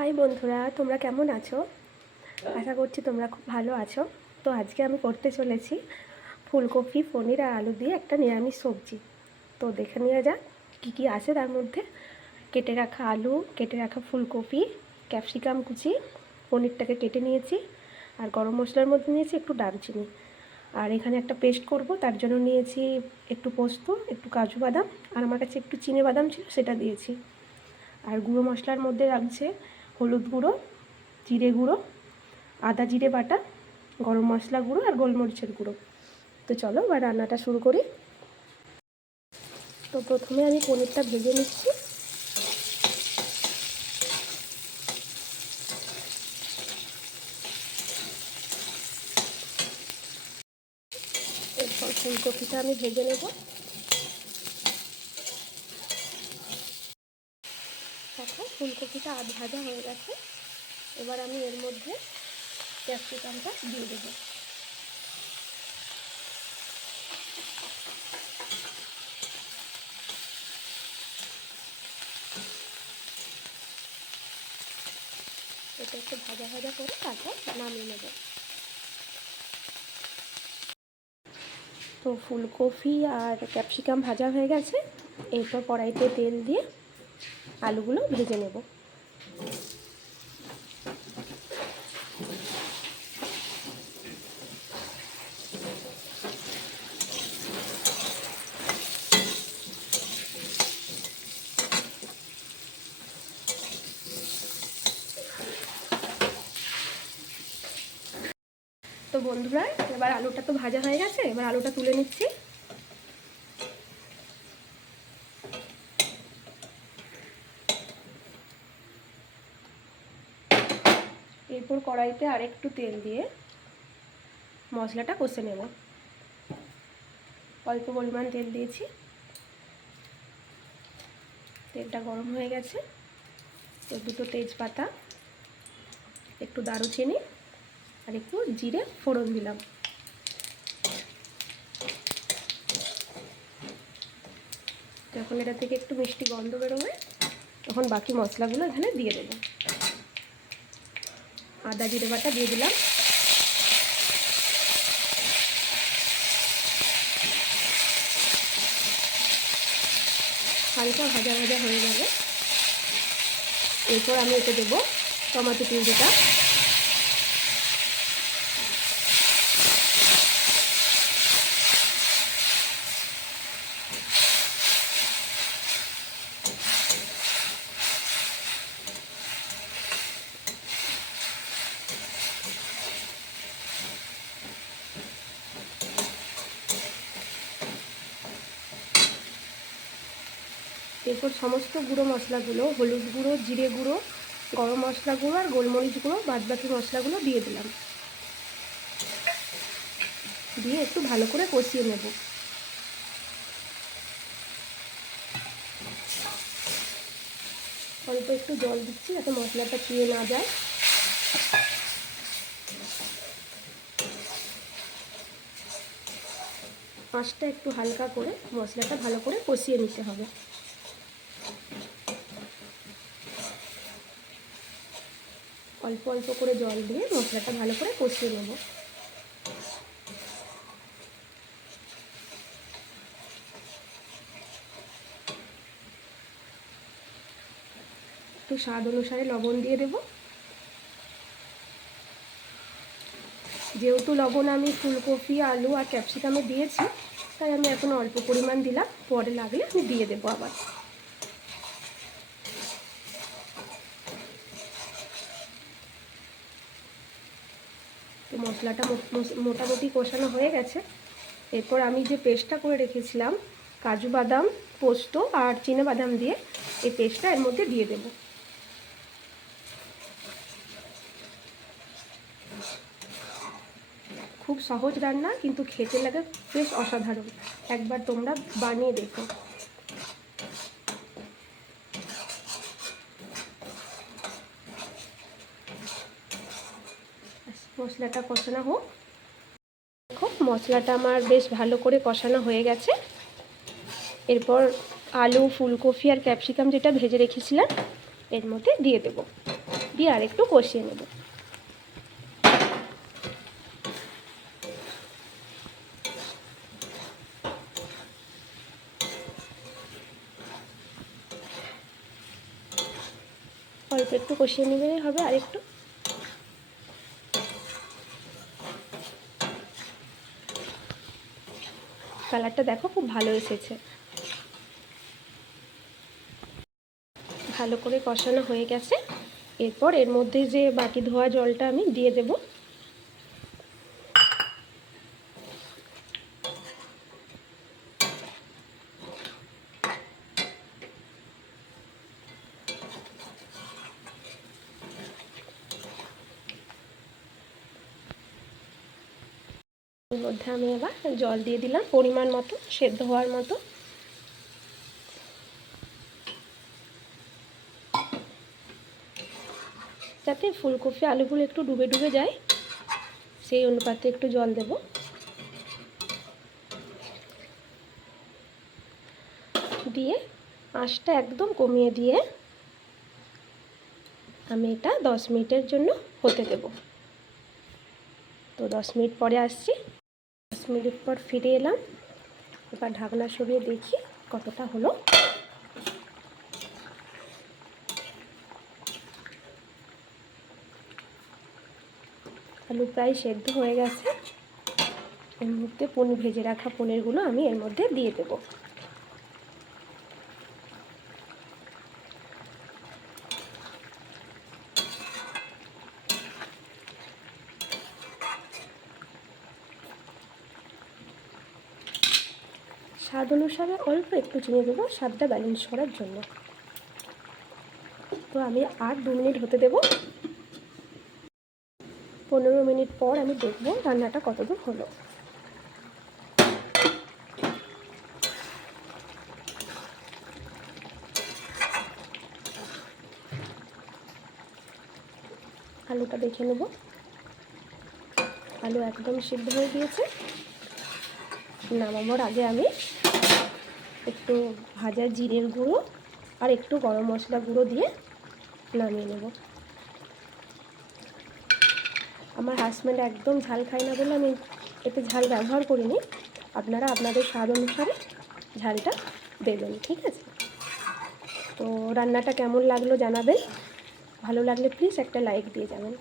High বন্ধুরা, তোমরা কেমন আছো? আশা করছি তোমরা খুব ভালো আছো। তো আজকে আমি করতে চলেছি ফুলকপি, পনির আর আলু দিয়ে একটা নিরামিষ সবজি। তো দেখে নেওয়া যাক কী কী আছে তার মধ্যে। কেটে রাখা আলু, কেটে রাখা ফুলকপি, ক্যাপসিকাম কুচি, পনিরটাকে কেটে নিয়েছি, আর গরম মশলার মধ্যে নিয়েছি একটু দারচিনি। আর এখানে একটা পেস্ট করব, তার জন্য নিয়েছি একটু পোস্ত, একটু কাজু বাদাম, আর আমার কাছে একটু চিনে বাদাম ছিল সেটা দিয়েছি। আর গুঁড়ো মশলার মধ্যে রাখছে হলুদ গুঁড়ো, জিরে গুঁড়ো, আদা জিরে বাটা, গরম মশলা গুঁড়ো আর গোলমরিচের গুঁড়ো। তো চলো এবার রান্নাটা শুরু করি। তো প্রথমে আমি পনিরটা ভেজে নিচ্ছি। এরপর ফুলকপিটা আমি ভেজে নেব। দেখো ফুলকপিটা আধ ভাজা হয়ে গেছে। এবার আমি এর মধ্যে ক্যাপসিকামটা দিয়ে দেবো। এটা একটু ভাজা ভাজা করে তারপর নামিয়ে নেব। তো ফুলকপি আর ক্যাপসিকাম ভাজা হয়ে গেছে। এরপর কড়াইতে তেল দিয়ে আলুগুলো ভেজে নেব। তো বন্ধুরা, এবার আলুটা তো ভাজা হয়ে গেছে, এবার আলুটা তুলে নিচ্ছি। এরপর কড়াইতে আরেকটু তেল দিয়ে মশলাটা কষে নেব। অল্প পরিমাণ তেল দিয়েছি। তেলটা গরম হয়ে গেছে। তো দুটো তেজপাতা, একটু দারুচিনি আর একটু জিরে ফোড়ন দিলাম। যখন এটা থেকে একটু মিষ্টি গন্ধ বেরোবে তখন বাকি মশলাগুলো এখানে দিয়ে দেবো। আদা জিরে বাটা দিয়ে দিলাম। হালকা ভাজা ভাজা হয়ে যাবে। এরপর আমি এতে দেবো টমেটো পিউরিটা। এরপর সমস্ত গুঁড়ো মশলাগুলো, হলুদ গুঁড়ো, জিরে গুঁড়ো, গরম মশলা গুঁড়ো আর গোলমরিচ গুঁড়ো, বাদবাকি মশলাগুলো দিয়ে দিলাম। দিয়ে একটু ভালো করে কষিয়ে নেব। অল্প একটু জল দিচ্ছি যাতে মশলাটা চুয়ে না যায়। আঁচটা একটু হালকা করে মশলাটা ভালো করে কষিয়ে নিতে হবে। অল্প অল্প করে জল দিয়ে মশলাটা ভালো করে কষিয়ে নেব। একটু স্বাদ অনুসারে লবণ দিয়ে দেব। যেহেতু লবণ আমি ফুলকপি, আলু আর ক্যাপসিকামে দিয়েছি, তাই আমি এখন অল্প পরিমাণ দিলাম। পরে লাগলে আমি দিয়ে দেবো আবার। তো মশলাটা মোটামুটি কষানো হয়ে গেছে। এরপর আমি যে পেস্টটা করে রেখেছিলাম কাজু বাদাম, পোস্ত আর চিনে বাদাম দিয়ে, এই পেস্টটা এর মধ্যে দিয়ে দেব। খুব সহজ রান্না, কিন্তু খেতে লাগে বেশ অসাধারণ। একবার তোমরা বানিয়ে দেখো। মশলাটা কষানো হোক। দেখো মশলাটা আমার বেশ ভালো করে কষানো হয়ে গেছে। এরপর আলু, ফুলকপি আর ক্যাপসিকাম যেটা ভেজে রেখেছিলাম এর মধ্যে দিয়ে দেব। দিয়ে আর একটু কষিয়ে নেব। অল্প একটু কষিয়ে নিলে হবে। আর একটু কালারটা দেখো খুব ভালো এসেছে। ভালো করে কষানো হয়ে গেছে। এরপর এর মধ্যে যে বাকি ধোয়া জলটা আমি দিয়ে দেব। এর মধ্যে আমি এবার জল দিয়ে দিলাম পরিমাণ মতো, সেদ্ধ হওয়ার মতো। যাতে ফুলকপি আলুগুলো একটু ডুবে ডুবে যায় সেই অনুপাতে একটু জল দেব। দিয়ে আঁচটা একদম কমিয়ে দিয়ে আমি এটা 10 মিনিটের জন্য হতে দেব। তো 10 মিনিট পরে আসছি। 10 মিনিট পর ফিরে এলাম। এবার ঢাকনা সরিয়ে দেখি কতটা হলো। আলু প্রায় সেদ্ধ হয়ে গেছে। এর মধ্যে ভেজে রাখা পনিরগুলো আমি এর মধ্যে দিয়ে দেব। স্বাদ অনুসারে অল্প একটু চিনি দেবো, স্বাদটা ব্যালেন্স করার জন্য। তো আমি আর 2 মিনিট হতে দেব। 15 মিনিট পর আমি দেখব রান্নাটা কতদূর হলো। আলুটা দেখে নেব। আলু একদম সিদ্ধ হয়ে গিয়েছে। নামানোর আগে আমি একটু ভাজা জিরের গুঁড়ো আর একটু গরম মশলা গুঁড়ো দিয়ে নামিয়ে নেব। আমার হাজব্যান্ড একদম ঝাল খায় না বলে আমি এতে ঝাল ব্যবহার করিনি। আপনারা আপনাদের স্বাদ অনুসারে ঝালটা দেবেন, ঠিক আছে? তো রান্নাটা কেমন লাগলো জানাবেন। ভালো লাগলে প্লিজ একটা লাইক দিয়ে যাবেন।